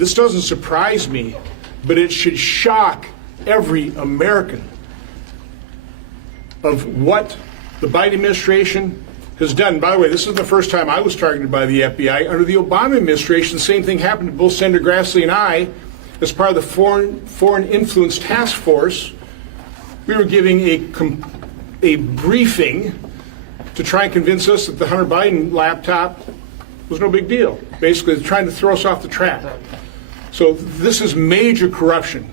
This doesn't surprise me, but it should shock every American of what the Biden administration has done. By the way, this is the first time I was targeted by the FBI. Under the Obama administration, the same thing happened to both Senator Grassley and I. As part of the Foreign Influence Task Force, we were giving a briefing to try and convince us that the Hunter Biden laptop was no big deal. Basically, they're trying to throw us off the track. So this is major corruption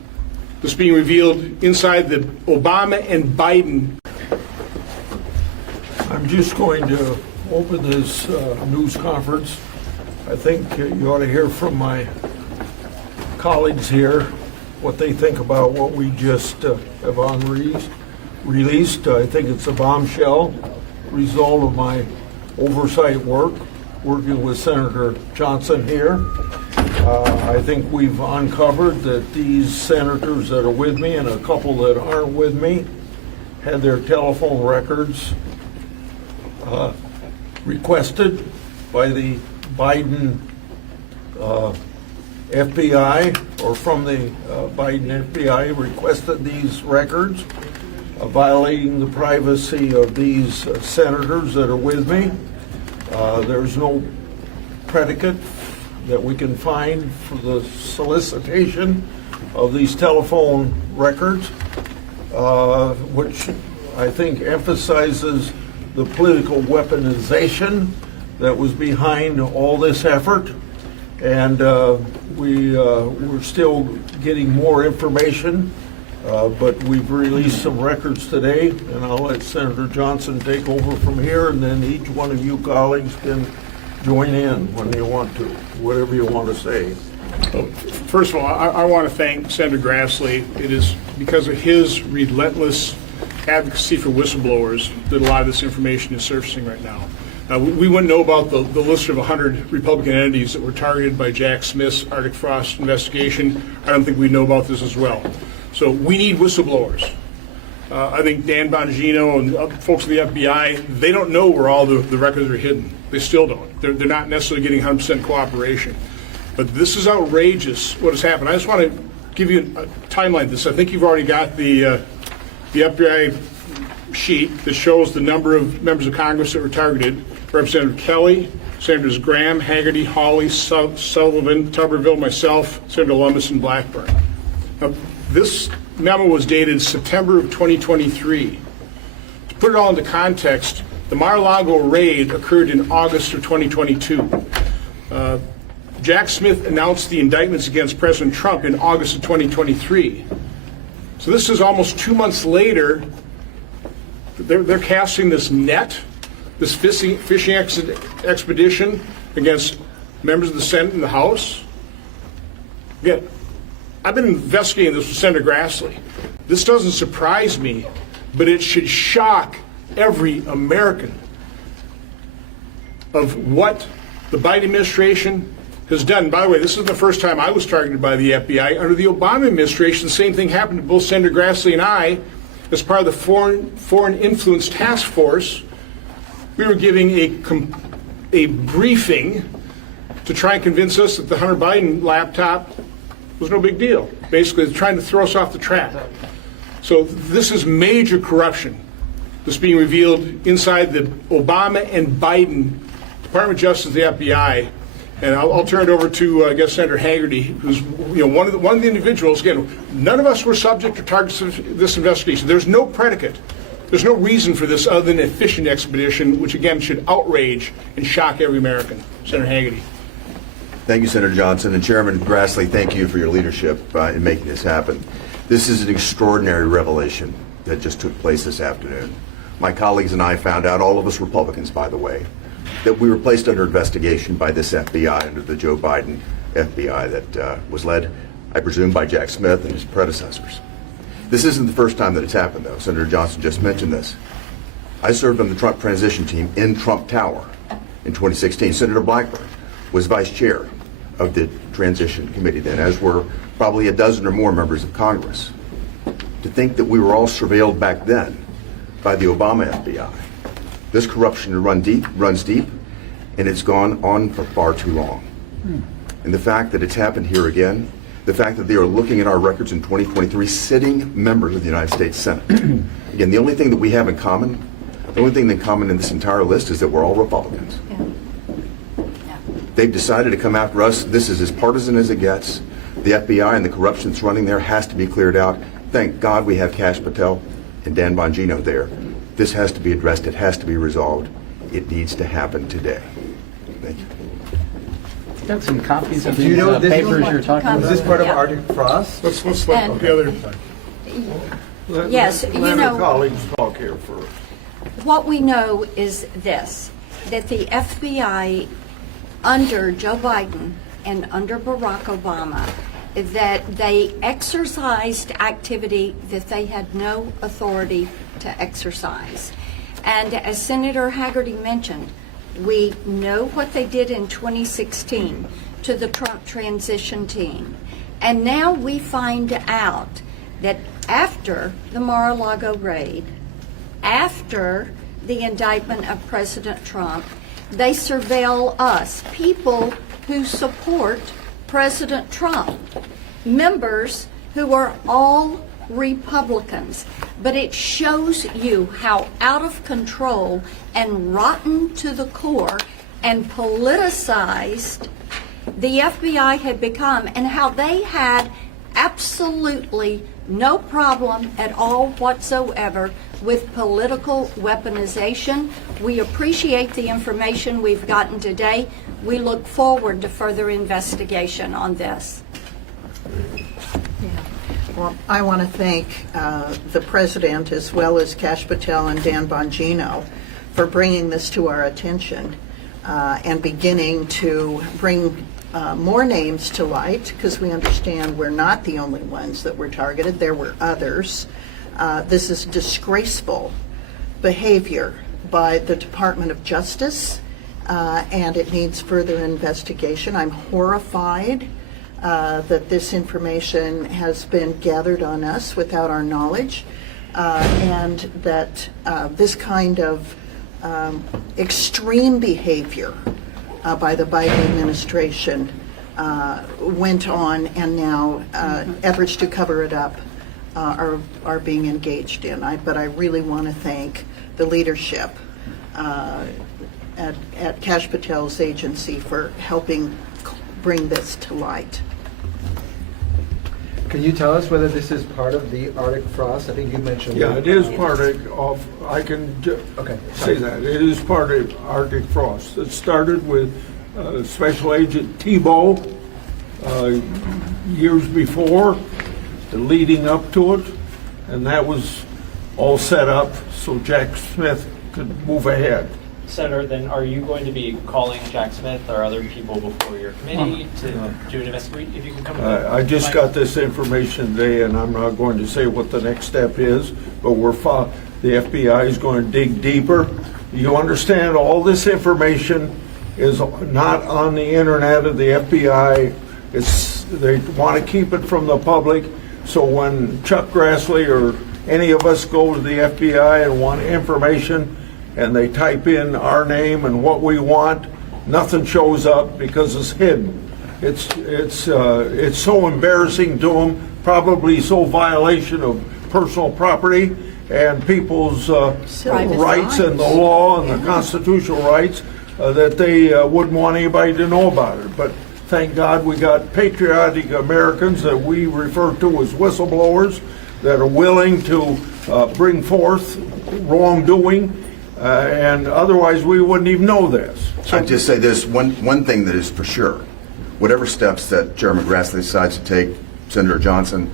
that's being revealed inside the Obama and Biden. I'm just going to open this news conference. I think you ought to hear from my colleagues here what they think about what we just have released. I think it's a bombshell result of my oversight work, working with Senator Johnson here. I think we've uncovered that these senators that are with me and a couple that aren't with me had their telephone records requested by the Biden FBI, or from the Biden FBI, requested these records, violating the privacy of these senators that are with me. There's no predicate that we can find for the solicitation of these telephone records, which I think emphasizes the political weaponization that was behind all this effort. And we're still getting more information, but we've released some records today, and I'll let Senator Johnson take over from here, and then each one of you colleagues can join in when you want to, whatever you want to say. First of all, I want to thank Senator Grassley. It is because of his relentless advocacy for whistleblowers that a lot of this information is surfacing right now. We wouldn't know about the list of 100 Republican entities that were targeted by Jack Smith's Arctic Frost investigation. I don't think we'd know about this as well. So we need whistleblowers. I think Dan Bongino and folks in the FBI, they don't know where all the records are hidden. They still don't. They're not necessarily getting 100% cooperation. But this is outrageous what has happened. I just want to give you a timeline of this. I think you've already got the FBI sheet that shows the number of members of Congress that were targeted. Representative Kelly, Senators Graham, Hagerty, Hawley, Sullivan, Tuberville, myself, Senator Lummis, and Blackburn. Now, this memo was dated September of 2023. To put it all into context, the Mar-a-Lago raid occurred in August of 2022. Jack Smith announced the indictments against President Trump in August of 2023. So this is almost 2 months later. They're casting this net, this fishing expedition against members of the Senate and the House. Again, I've been investigating this with Senator Grassley. This doesn't surprise me, but it should shock every American of what the Biden administration has done. By the way, this is the first time I was targeted by the FBI. Under the Obama administration, the same thing happened to both Senator Grassley and I. As part of the Foreign Influence Task Force, we were giving a briefing to try and convince us that the Hunter Biden laptop was no big deal. Basically, they're trying to throw us off the track. So this is major corruption that's being revealed inside the Obama and Biden Department of Justice, the FBI. And I'll turn it over to, I guess, Senator Hagerty, who's one of the individuals. Again, none of us were subject or targets of this investigation. There's no predicate. There's no reason for this other than a fishing expedition, which again should outrage and shock every American. Senator Hagerty. Thank you, Senator Johnson. And Chairman Grassley, thank you for your leadership in making this happen. This is an extraordinary revelation that just took place this afternoon. My colleagues and I found out, all of us Republicans, by the way, that we were placed under investigation by this FBI, under the Joe Biden FBI that was led, I presume, by Jack Smith and his predecessors. This isn't the first time that it's happened, though. Senator Johnson just mentioned this. I served on the Trump transition team in Trump Tower in 2016. Senator Blackburn was vice chair of the transition committee then, as were probably a dozen or more members of Congress. To think that we were all surveilled back then by the Obama FBI. This corruption runs deep, and it's gone on for far too long. And the fact that it's happened here again, the fact that they are looking at our records in 2023, sitting members of the United States Senate. Again, the only thing that we have in common, the only thing in common in this entire list is that we're all Republicans. They've decided to come after us. This is as partisan as it gets. The FBI and the corruption that's running there has to be cleared out. Thank God we have Kash Patel and Dan Bongino there. This has to be addressed. It has to be resolved. It needs to happen today. Thank you. Got some copies of Do you these know this papers you're talking Is about? this part of Yeah. Arctic Frost? Let's let And- the other. Yes, you Let know- our colleagues talk here first. What we know is this, that the FBI under Joe Biden and under Barack Obama, that they exercised activity that they had no authority to exercise. And as Senator Hagerty mentioned, we know what they did in 2016 to the Trump transition team. And now we find out that after the Mar-a-Lago raid, after the indictment of President Trump, they surveil us, people who support President Trump, members who are all Republicans. But it shows you how out of control and rotten to the core and politicized the FBI had become, and how they had absolutely no problem at all whatsoever with political weaponization. We appreciate the information we've gotten today. We look forward to further investigation on this. Well, I want to thank the President as well as Kash Patel and Dan Bongino for bringing this to our attention and beginning to bring more names to light, because we understand we're not the only ones that were targeted. There were others. This is disgraceful behavior by the Department of Justice, and it needs further investigation. I'm horrified that this information has been gathered on us without our knowledge, and that this kind of extreme behavior by the Biden administration went on, and now efforts to cover it up are being engaged in. But I really want to thank the leadership at Kash Patel's agency for helping bring this to light. Can you tell us whether this is part of the Arctic Frost? I think you mentioned. Yeah, that. it is part of, I can Okay. say that. It is part of Arctic Frost. It started with Special Agent Tebow years before, leading up to it, and that was all set up so Jack Smith could move ahead. Senator, then are you going to be calling Jack Smith or other people before your committee to do an investigation? If you can come. I just got this information today, and I'm not going to say what the next step is, but the FBI is going to dig deeper. You understand, all this information is not on the internet of the FBI. They want to keep it from the public, so when Chuck Grassley or any of us go to the FBI and want information, and they type in our name and what we want, nothing shows up because it's hidden. It's so embarrassing to them, probably so violation of personal property and people's rights and the law and the constitutional rights that they wouldn't want anybody to know about it. But thank God we got patriotic Americans that we refer to as whistleblowers that are willing to bring forth wrongdoing. And otherwise, we wouldn't even know this. I'd just say this, one thing that is for sure, whatever steps that Chairman Grassley decides to take, Senator Johnson,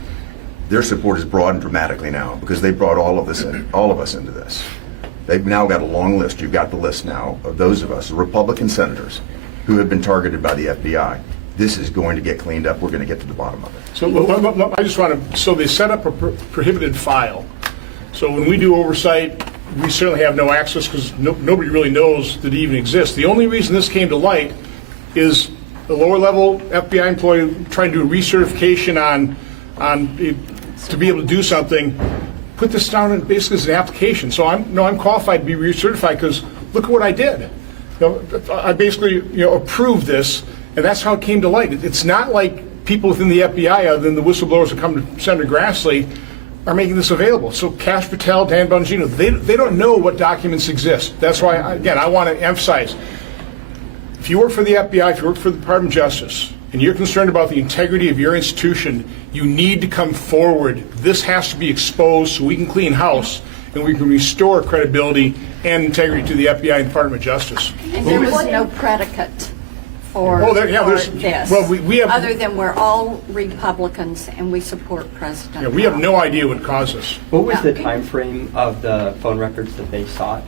their support is broadened dramatically now because they brought all of us into this. They've now got a long list. You've got the list now of those of us, Republican senators, who have been targeted by the FBI. This is going to get cleaned up. We're going to get to the bottom of it. So I just want to, so they set up a prohibited file. So when we do oversight, we certainly have no access because nobody really knows that it even exists. The only reason this came to light is a lower level FBI employee trying to do a recertification on to be able to do something, put this down basically as an application. So I'm qualified to be recertified because look at what I did. I basically approved this, And that's how it came to light. It's not like people within the FBI, other than the whistleblowers that come to Senator Grassley, are making this available. So Kash Patel, Dan Bongino, they don't know what documents exist. That's why, again, I want to emphasize, if you work for the FBI, if you work for the Department of Justice, and you're concerned about the integrity of your institution, you need to come forward. This has to be exposed so we can clean house and we can restore credibility and integrity to the FBI and Department of Justice. And there was no predicate for, Oh, for there's- this, well, we have- other than we're all Republicans and we support President Yeah, we have Trump. no idea what caused this. What was the time frame of the phone records that they sought?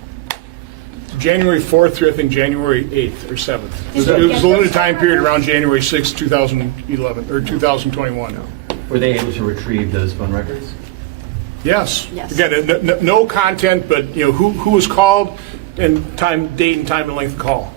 January 4th through, I think, January 8th or 7th. It was Did a you get limited those time period records? around January 6th, 2011, or 2021. Were they able to retrieve those phone records? Yes. Yes. Again, no content, but who was called and date and time and length of call.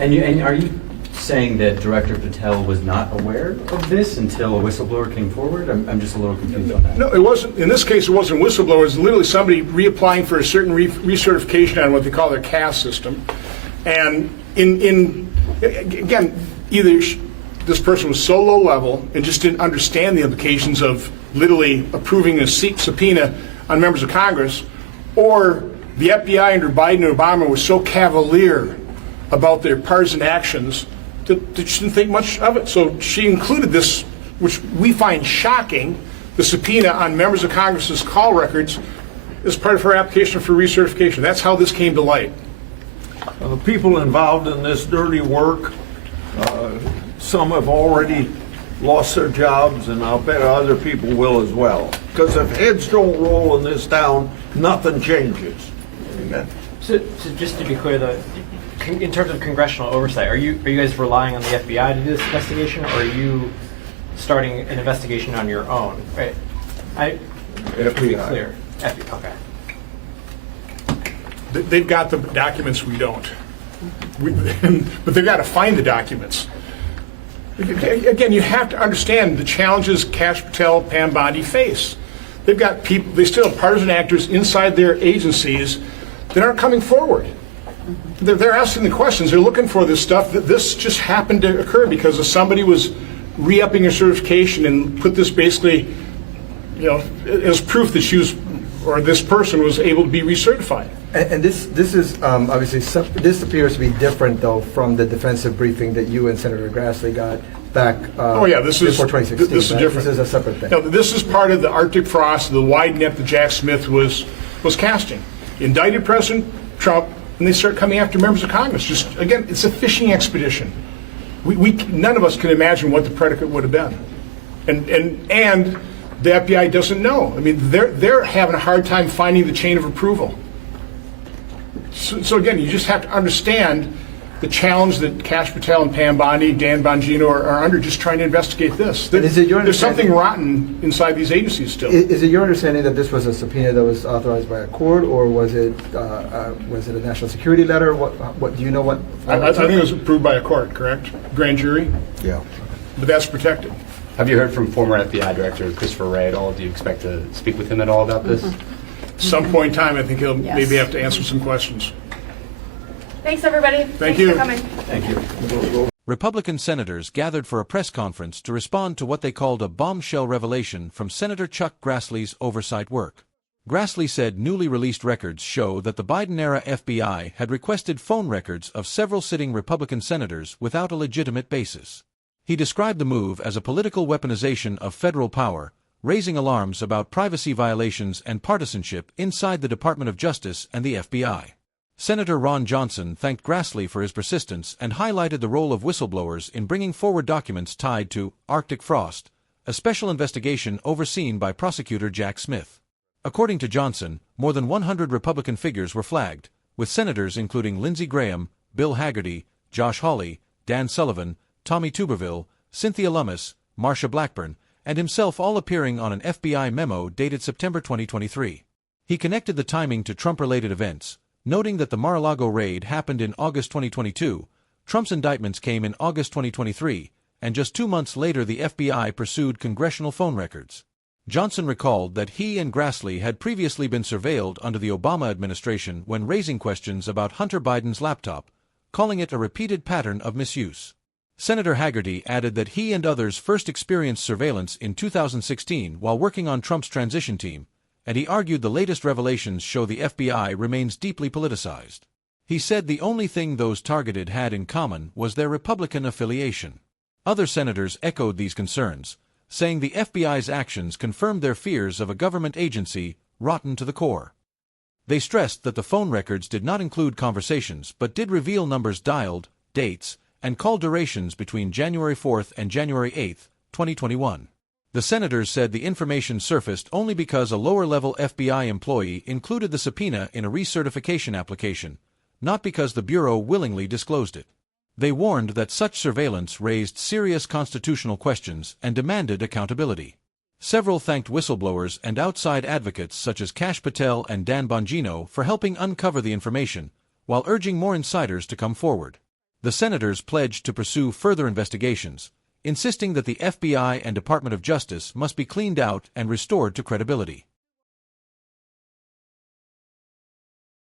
And are you saying that Director Patel was not aware of this until a whistleblower came forward? I'm just a little confused on that. No, it wasn't. In this case, it wasn't whistleblowers. It was literally somebody reapplying for a certain recertification on what they call their CAS system. And again, either this person was so low level and just didn't understand the implications of literally approving a subpoena on members of Congress, or the FBI under Biden and Obama was so cavalier about their partisan actions that she didn't think much of it. So she included this, which we find shocking, the subpoena on members of Congress's call records as part of her application for recertification. That's how this came to light. People involved in this dirty work, some have already lost their jobs, and I'll bet other people will as well. Because if heads don't roll in this town, nothing changes. Amen. So just to be clear, though, in terms of congressional oversight, are you guys relying on the FBI to do this investigation, or are you starting an investigation on your own? Right? To be FBI. clear, okay. They've got the documents, we don't. But they've got to find the documents. Again, you have to understand the challenges Kash Patel, Pam Bondi face. They've got people, they still have partisan actors inside their agencies that aren't coming forward. They're asking the questions. They're looking for this stuff. This just happened to occur because somebody was re-upping her certification and put this basically, as proof that she was, or this person was able to be recertified. And this is obviously, this appears to be different, though, from the defensive briefing that you and Senator Grassley got back This is before 2016. This is right? different. This is a separate thing. No, this is part of the Arctic frost, the wide net that Jack Smith was casting. Indicted President Trump, and they start coming after members of Congress. Just again, it's a fishing expedition. We none of us can imagine what the predicate would have been, and the FBI doesn't know. I mean, they're having a hard time finding the chain of approval. So again, you just have to understand the challenge that Kash Patel and Pam Bondi, Dan Bongino are under just trying to investigate this. And is it your There's something understanding- rotten inside these agencies still. Is it your understanding that this was a subpoena that was authorized by a court, or was it a national security letter? What do you know? What I think it was approved by a court, correct? Grand jury, Yeah. but that's protected. Have you heard from former FBI Director Christopher Wray at all? Do you expect to speak with him at all about this? At some point in time, I think he'll Yes. maybe have to answer some questions. Thanks, everybody. Thank Thanks you. for coming. Thank you. Republican senators gathered for a press conference to respond to what they called a bombshell revelation from Senator Chuck Grassley's oversight work. Grassley said newly released records show that the Biden-era FBI had requested phone records of several sitting Republican senators without a legitimate basis. He described the move as a political weaponization of federal power, raising alarms about privacy violations and partisanship inside the Department of Justice and the FBI. Senator Ron Johnson thanked Grassley for his persistence and highlighted the role of whistleblowers in bringing forward documents tied to Arctic frost, a special investigation overseen by prosecutor Jack Smith. According to Johnson, more than 100 Republican figures were flagged, with senators including Lindsey Graham, Bill Hagerty, Josh Hawley, Dan Sullivan, Tommy Tuberville, Cynthia Lummis, Marsha Blackburn, and himself all appearing on an FBI memo dated September 2023. He connected the timing to Trump-related events, noting that the Mar-a-Lago raid happened in August 2022, Trump's indictments came in August 2023, and just 2 months later the FBI pursued congressional phone records. Johnson recalled that he and Grassley had previously been surveilled under the Obama administration when raising questions about Hunter Biden's laptop, calling it a repeated pattern of misuse. Senator Hagerty added that he and others first experienced surveillance in 2016 while working on Trump's transition team, and he argued the latest revelations show the FBI remains deeply politicized. He said the only thing those targeted had in common was their Republican affiliation. Other senators echoed these concerns, saying the FBI's actions confirmed their fears of a government agency rotten to the core. They stressed that the phone records did not include conversations but did reveal numbers dialed, dates, and call durations between January 4 and January 8, 2021. The senators said the information surfaced only because a lower-level FBI employee included the subpoena in a recertification application, not because the Bureau willingly disclosed it. They warned that such surveillance raised serious constitutional questions and demanded accountability. Several thanked whistleblowers and outside advocates such as Kash Patel and Dan Bongino for helping uncover the information, while urging more insiders to come forward. The senators pledged to pursue further investigations, insisting that the FBI and Department of Justice must be cleaned out and restored to credibility.